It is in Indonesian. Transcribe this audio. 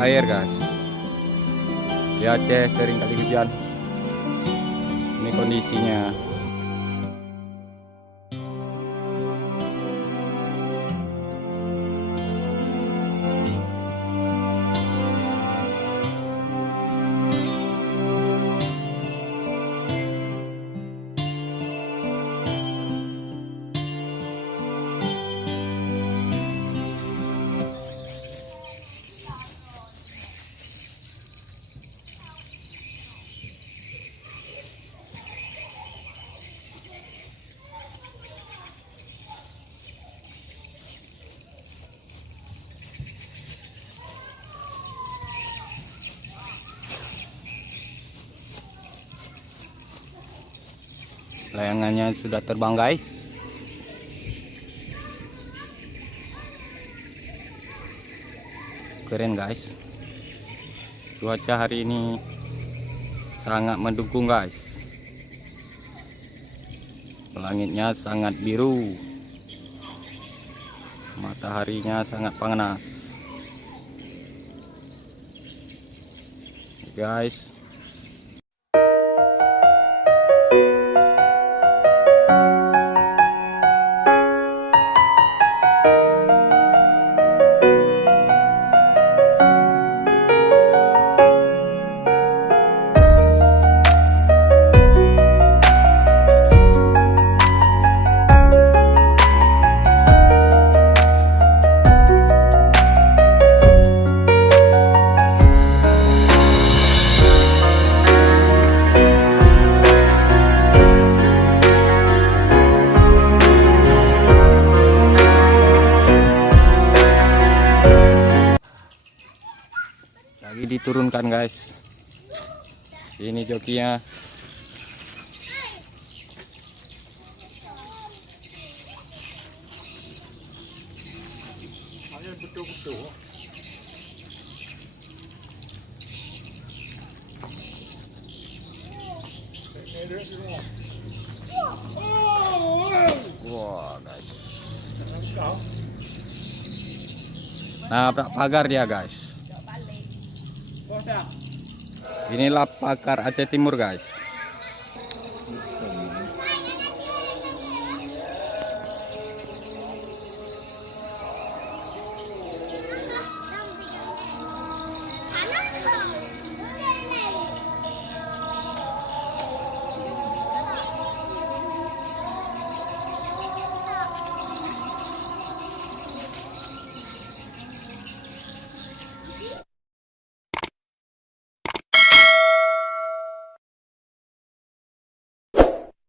air guys. Di Aceh sering kali hujan. Ini kondisinya. Layangannya sudah terbang guys. Keren guys. Cuaca hari ini sangat mendukung guys. Langitnya sangat biru. Mataharinya sangat panas. Guys. Lagi diturunkan guys. Ini jokinya. Wah guys. Nabrak pagar dia guys. Inilah pagar Aceh Timur guys.